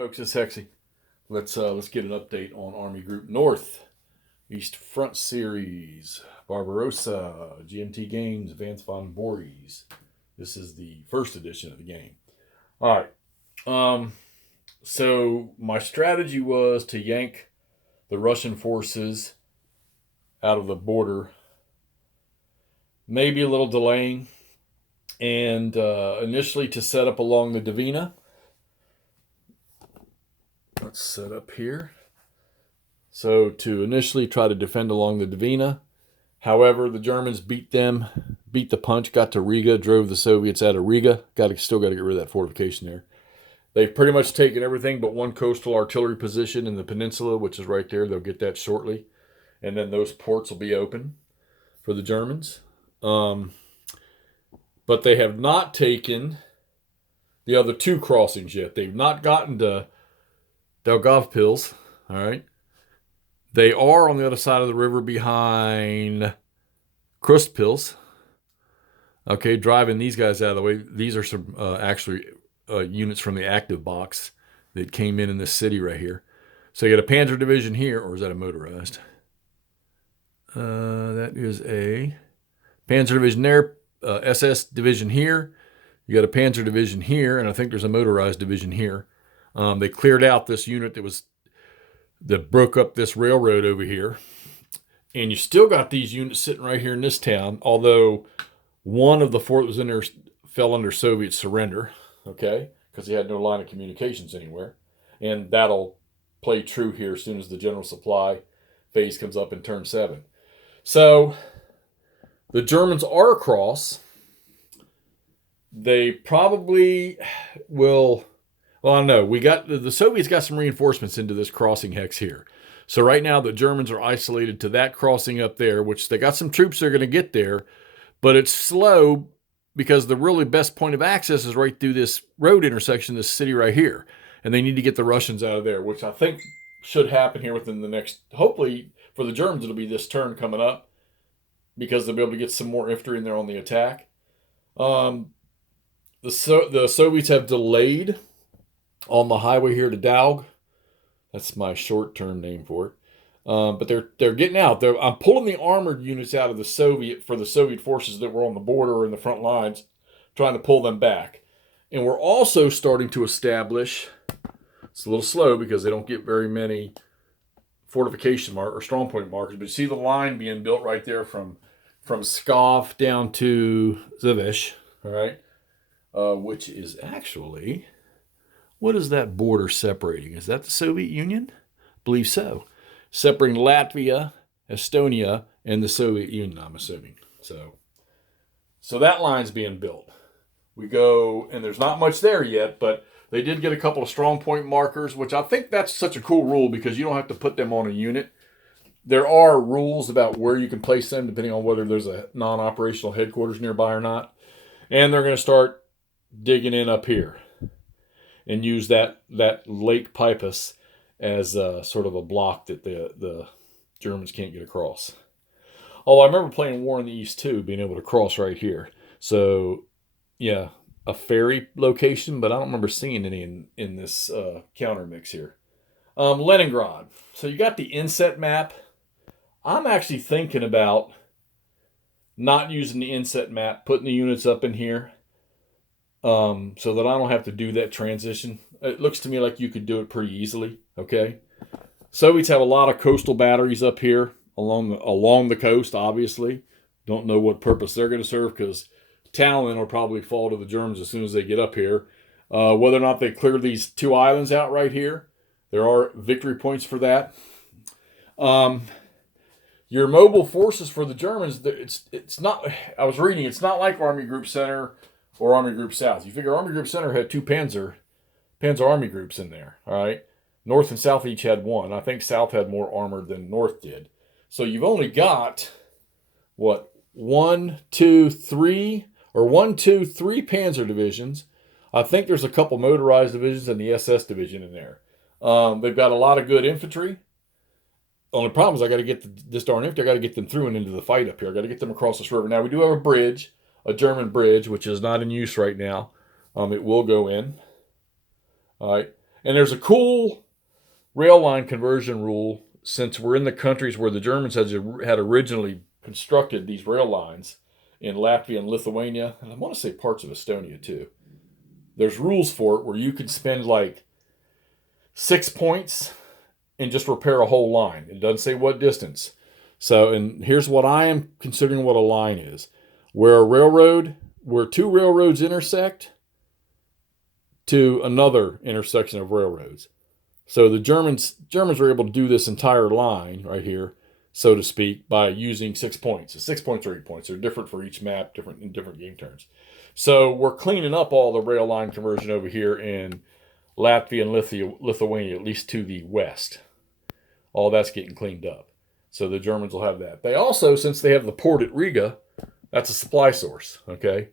Folks, it's Hexy. Let's get an update on Army Group North, East Front Series, Barbarossa, GMT Games, Vance von Voorhees. This is the first edition of the game. All right. So my strategy was to yank the Russian forces out of the border, maybe a little delaying, and initially to set up along the Dvina. Let's set up here. So to initially try to defend along the Dvina. However, the Germans beat the punch, got to Riga, drove the Soviets out of Riga. Still got to get rid of that fortification there. They've pretty much taken everything but one coastal artillery position in the peninsula, which is right there. They'll get that shortly. And then those ports will be open for the Germans. But they have not taken the other two crossings yet. They've not gotten to Daugavpils, all right? They are on the other side of the river behind Krustpils. Okay, driving these guys out of the way. These are some units from the active box that came in this city right here. So you got a Panzer Division here, or is that a motorized? That is a Panzer Division there, SS Division here. You got a Panzer Division here, and I think there's a motorized division here. They cleared out this unit that broke up this railroad over here. And you still got these units sitting right here in this town, although one of the fort was in there fell under Soviet surrender, okay, because he had no line of communications anywhere. And that'll play true here as soon as the general supply phase comes up in turn 7. So the Germans are across. They probably will... Well, no, the Soviets got some reinforcements into this crossing hex here. So right now the Germans are isolated to that crossing up there, which they got some troops they're going to get there, but it's slow because the really best point of access is right through this road intersection, this city right here. And they need to get the Russians out of there, which I think should happen here within the next, hopefully for the Germans, it'll be this turn coming up because they'll be able to get some more infantry in there on the attack. The Soviets have delayed on the highway here to Daug. That's my short-term name for it. But they're getting out. I'm pulling the armored units out of the Soviet forces that were on the border or in the front lines, trying to pull them back. And we're also starting to establish, it's a little slow because they don't get very many fortification or strong point markers, but you see the line being built right there from Pskov down to Zavesh, all right? Which is actually... What is that border separating? Is that the Soviet Union? I believe so. Separating Latvia, Estonia, and the Soviet Union, I'm assuming. So that line's being built. We go, and there's not much there yet, but they did get a couple of strong point markers, which I think that's such a cool rule because you don't have to put them on a unit. There are rules about where you can place them depending on whether there's a non-operational headquarters nearby or not. And they're going to start digging in up here and use that Lake Peipus as sort of a block that the Germans can't get across. Although I remember playing War in the East too, being able to cross right here. So, yeah, a ferry location, but I don't remember seeing any in this counter mix here. Leningrad. So you got the inset map. I'm actually thinking about not using the inset map, putting the units up in here. So that I don't have to do that transition. It looks to me like you could do it pretty easily, okay? Soviets have a lot of coastal batteries up here along the coast, obviously. Don't know what purpose they're going to serve because Tallinn will probably fall to the Germans as soon as they get up here. Whether or not they clear these two islands out right here, there are victory points for that. Your mobile forces for the Germans, it's not, I was reading, it's not like Army Group Center or Army Group South. You figure Army Group Center had two Panzer Army groups in there, all right? North and South each had one. I think South had more armor than North did. So you've only got, one, two, three Panzer divisions. I think there's a couple motorized divisions and the SS division in there. They've got a lot of good infantry. Only problem is I got to get this darn infantry, I got to get them through and into the fight up here. I got to get them across this river. Now, we do have a bridge, a German bridge, which is not in use right now. It will go in. All right. And there's a cool rail line conversion rule since we're in the countries where the Germans had originally constructed these rail lines in Latvia and Lithuania, and I want to say parts of Estonia too. There's rules for it where you can spend like 6 points and just repair a whole line. It doesn't say what distance. So, and here's what I am considering what a line is. Where two railroads intersect to another intersection of railroads. So the Germans were able to do this entire line right here, so to speak, by using 6 points. So 6 points or 8 points. They're different for each map, different in different game turns. So we're cleaning up all the rail line conversion over here in Latvia and Lithuania, at least to the west. All that's getting cleaned up. So the Germans will have that. They also, since they have the port at Riga, that's a supply source, okay?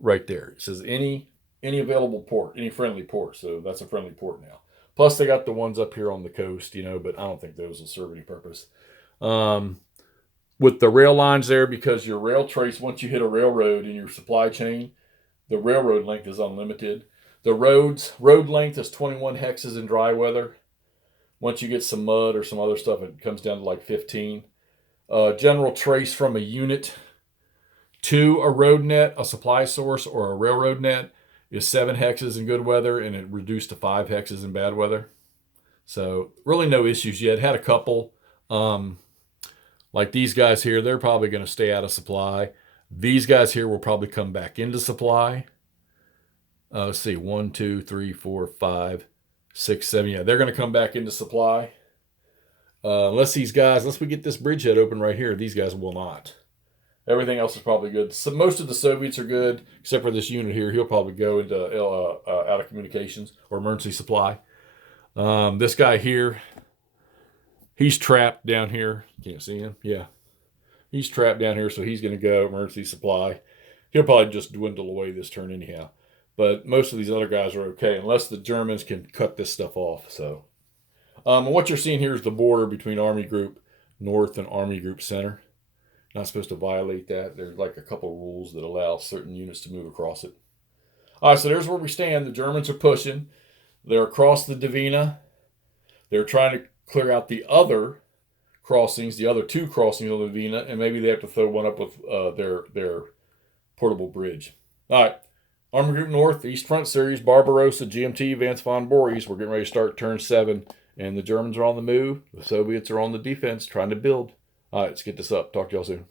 Right there. It says any available port, any friendly port. So that's a friendly port now. Plus they got the ones up here on the coast, but I don't think those will serve any purpose. With the rail lines there, because your rail trace, once you hit a railroad in your supply chain, the railroad length is unlimited. The road length is 21 hexes in dry weather. Once you get some mud or some other stuff, it comes down to like 15. General trace from a unit to a road net, a supply source, or a railroad net is 7 hexes in good weather, and it reduced to 5 hexes in bad weather. So really no issues yet. Had a couple. Like these guys here, they're probably going to stay out of supply. These guys here will probably come back into supply. Let's see, 1, 2, 3, 4, 5, 6, 7. Yeah, they're going to come back into supply. Unless we get this bridgehead open right here, these guys will not. Everything else is probably good. So most of the Soviets are good, except for this unit here. He'll probably go into out of communications or emergency supply. This guy here, he's trapped down here. Can't see him. Yeah. He's trapped down here, so he's going to go emergency supply. He'll probably just dwindle away this turn anyhow. But most of these other guys are okay, unless the Germans can cut this stuff off. So, and what you're seeing here is the border between Army Group North and Army Group Center. Not supposed to violate that. There's like a couple of rules that allow certain units to move across it. All right, so there's where we stand. The Germans are pushing. They're across the Dvina. They're trying to clear out the other crossings, the other 2 crossings on the Dvina, and maybe they have to throw one up with their portable bridge. All right, Army Group North, East Front Series, Barbarossa, GMT, Vance von Voorhees. We're getting ready to start turn 7, and the Germans are on the move. The Soviets are on the defense, trying to build. All right, let's get this up. Talk to y'all soon.